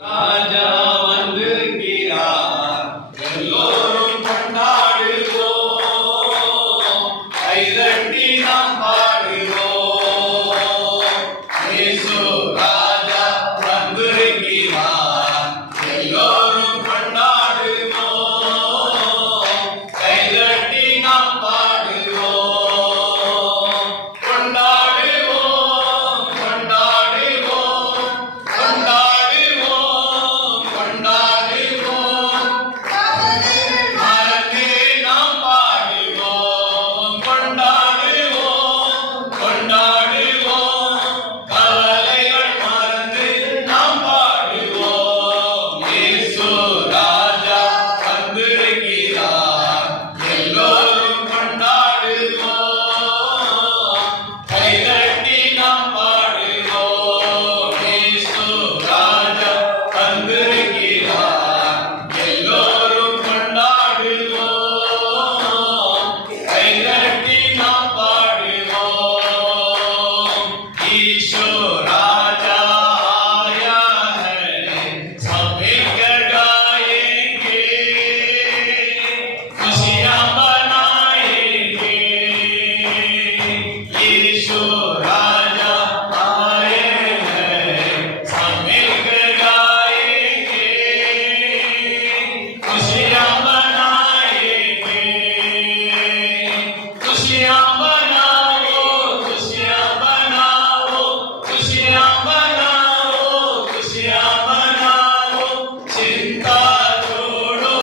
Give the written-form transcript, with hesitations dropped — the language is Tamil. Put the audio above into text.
ராஜா வந்திருக்கிறார், எல்லோரும் கொண்டாடுவோம், கைதட்டி நாம் பாடுவோம். இயேசு ராஜா வந்திருக்கிறார், எல்லோரும் கொண்டாடுவோம், கைதட்டி நாம் பாடுவோம். கொண்டாடுவோம், கொண்டாடுவோம், கொண்டாடுவோம், கொண்டாடுவோம். மறந்தே நாம் பாடுவோம். கொண்டாடுவோம், கொண்டாடுவோம், கவலைகள் மறந்து நாம் பாடுவோம். இயேசு ராஜா வந்திருக்கிறார், எல்லோரும் கொண்டாடுவோம், கைதட்டி நாம் பாடுவோம். இயேசு ராஜா வந்திருக்கிறார், எல்லோரும் கொண்டாடுவோம், கைதட்டி நாம் பாடுவோம். ईशु राजा आया है, सब मिलकर गाएंगे, खुशियां मनाएंगे. ईशु राजा आए हैं, सब मिलकर गाएंगे, खुशियां मनाएंगे, खुशियां